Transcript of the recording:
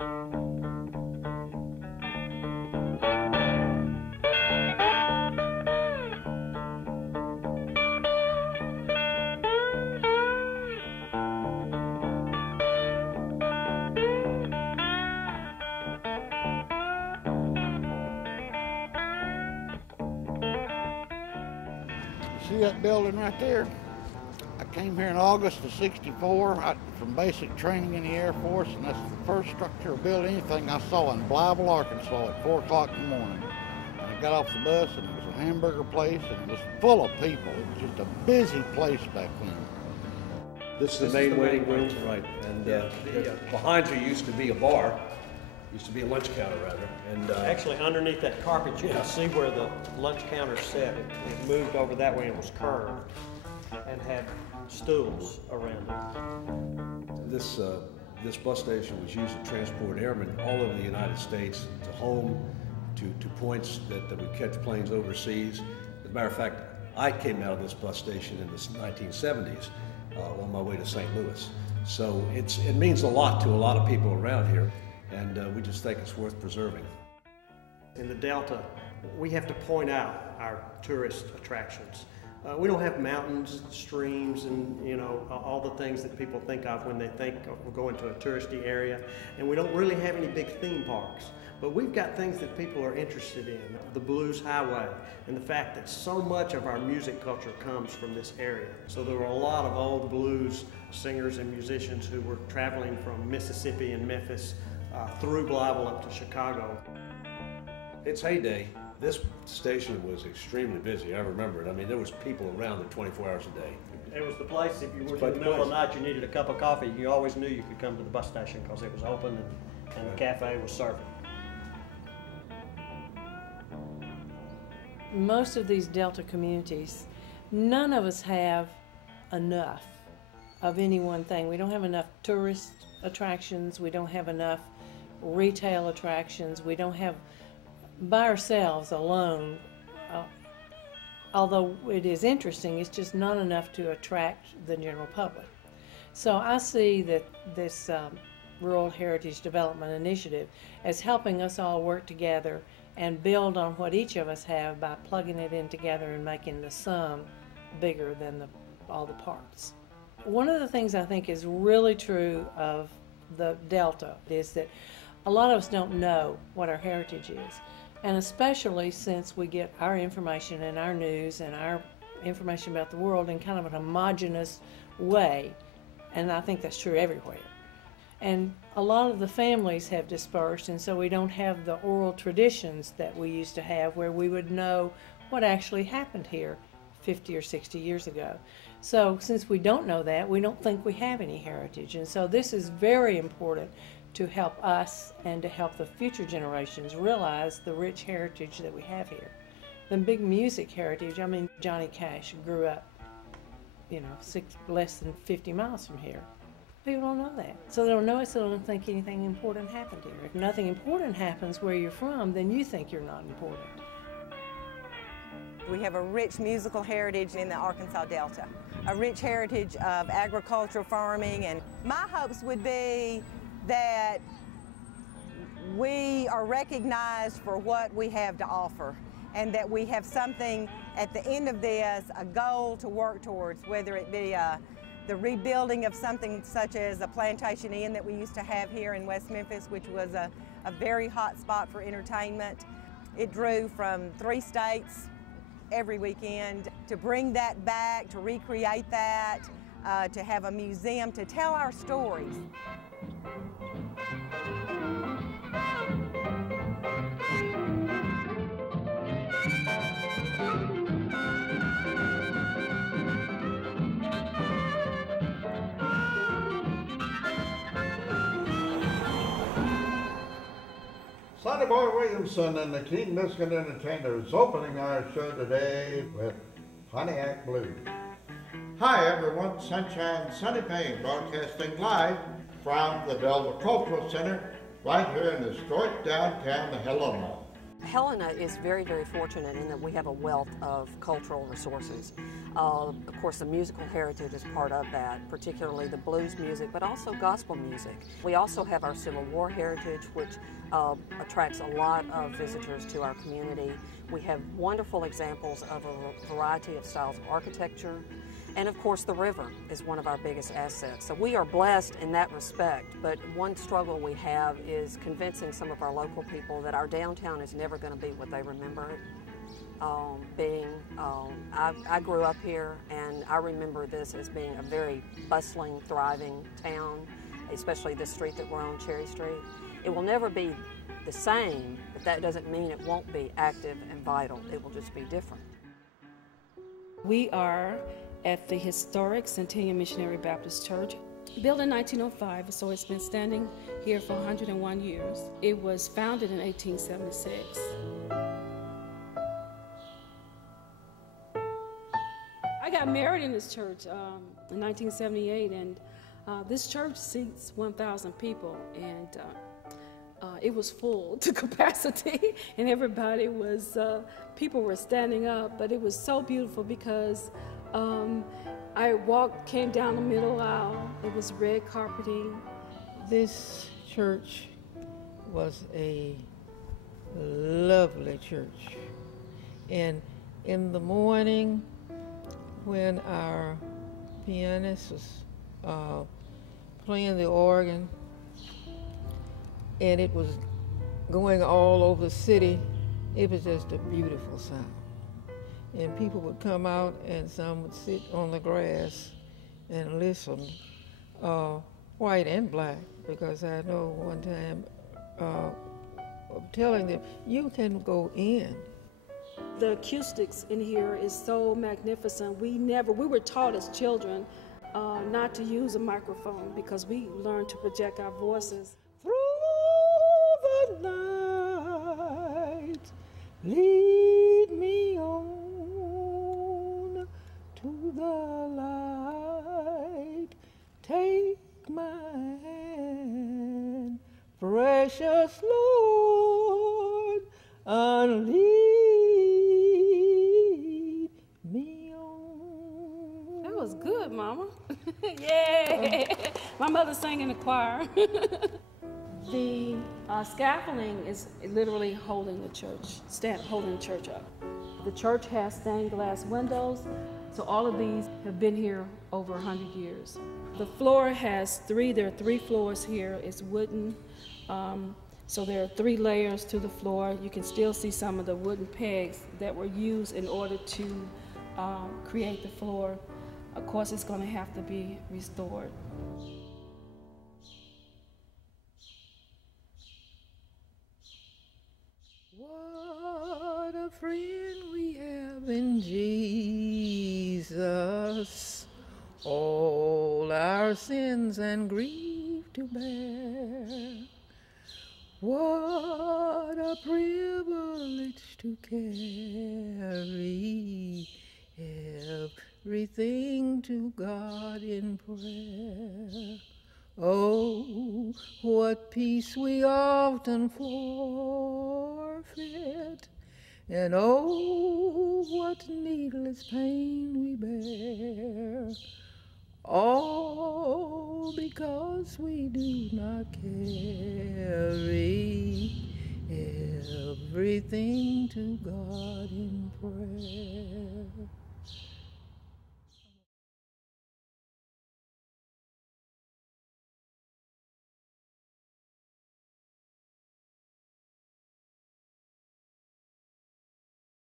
See that building right there? I came here in August of '64 from basic training in the Air Force, and that's the first structure or build anything I saw in Blytheville, Arkansas at 4 o'clock in the morning. And I got off the bus, and it was a hamburger place, and it was full of people. It was just a busy place back then. This is the main waiting room, right? And behind you used to be a bar. Used to be a lunch counter, rather. And actually, underneath that carpet, you can see where the lunch counter set. It moved over that way and was curved, and had stools around it. This bus station was used to transport airmen all over the United States to home, to points that would catch planes overseas. As a matter of fact, I came out of this bus station in the 1970s on my way to St. Louis. So it means a lot to a lot of people around here. And we just think it's worth preserving. In the Delta, we have to point out our tourist attractions. We don't have mountains, streams, and all the things that people think of when they think of going to a touristy area. And we don't really have any big theme parks. But we've got things that people are interested in. The Blues Highway, and the fact that so much of our music culture comes from this area. So there were a lot of old blues singers and musicians who were traveling from Mississippi and Memphis through Blytheville up to Chicago. Its heyday, this station was extremely busy. I remember it. I mean, there was people around it 24 hours a day. It was the place, if you were in the middle of the night, you needed a cup of coffee, you always knew you could come to the bus station because it was open and the cafe was serving. Most of these Delta communities, none of us have enough of any one thing. We don't have enough tourist attractions, we don't have enough retail attractions, we don't have, by ourselves alone, although it is interesting, it's just not enough to attract the general public. So I see that this Rural Heritage Development Initiative as helping us all work together and build on what each of us have by plugging it in together and making the sum bigger than all the parts. One of the things I think is really true of the Delta is that a lot of us don't know what our heritage is. And especially since we get our information and our news and our information about the world in kind of an homogeneous way, and I think that's true everywhere. And a lot of the families have dispersed, and so we don't have the oral traditions that we used to have where we would know what actually happened here 50 or 60 years ago. So since we don't know that, we don't think we have any heritage. And so this is very important to help us and to help the future generations realize the rich heritage that we have here. The big music heritage, I mean, Johnny Cash grew up, less than 50 miles from here. People don't know that. So they don't know it, so they don't think anything important happened here. If nothing important happens where you're from, then you think you're not important. We have a rich musical heritage in the Arkansas Delta, a rich heritage of agricultural farming, and my hopes would be that we are recognized for what we have to offer, and that we have something at the end of this, a goal to work towards, whether it be the rebuilding of something such as a plantation inn that we used to have here in West Memphis, which was a very hot spot for entertainment. It drew from 3 states every weekend. To bring that back, to recreate that, to have a museum, to tell our stories. Sonny Boy Williamson and the King Michigan Entertainers opening our show today with Pontiac Blues. Hi everyone, Sunshine Sunny Payne broadcasting live from the Delta Cultural Center right here in the historic downtown of Helena. Helena is very, very fortunate in that we have a wealth of cultural resources. Of course, the musical heritage is part of that, particularly the blues music, but also gospel music. We also have our Civil War heritage, which attracts a lot of visitors to our community. We have wonderful examples of a variety of styles of architecture. And of course, the river is one of our biggest assets. So we are blessed in that respect, but one struggle we have is convincing some of our local people that our downtown is never going to be what they remember it being. I grew up here, and I remember this as being a very bustling, thriving town, especially this street that we're on, Cherry Street. It will never be the same, but that doesn't mean it won't be active and vital. It will just be different. We are at the historic Centennial Missionary Baptist Church, built in 1905, so it's been standing here for 101 years. It was founded in 1876. I got married in this church in 1978, and this church seats 1,000 people, and it was full to capacity, and everybody was, people were standing up, but it was so beautiful because I came down the middle aisle. It was red carpeting. This church was a lovely church. And in the morning, when our pianist was playing the organ, and it was going all over the city, it was just a beautiful sound. And people would come out, and some would sit on the grass and listen, white and black, because I know one time telling them, you can go in. The acoustics in here is so magnificent. We were taught as children not to use a microphone because we learned to project our voices. Through the night, lead me on to the light, take my hand, precious Lord, and lead me on. That was good, Mama. Yeah. My mother sang in the choir. The scaffolding is literally holding the church, holding the church up. The church has stained glass windows, so all of these have been here over 100 years. The floor has there are three floors here. It's wooden, so there are 3 layers to the floor. You can still see some of the wooden pegs that were used in order to create the floor. Of course, it's going to have to be restored. What a friend we have in Jesus, all our sins and grief to bear. What a privilege to carry everything to God in prayer. Oh, what peace we often forfeit, and oh, what needless pain we bear, all because we do not carry everything to God in prayer.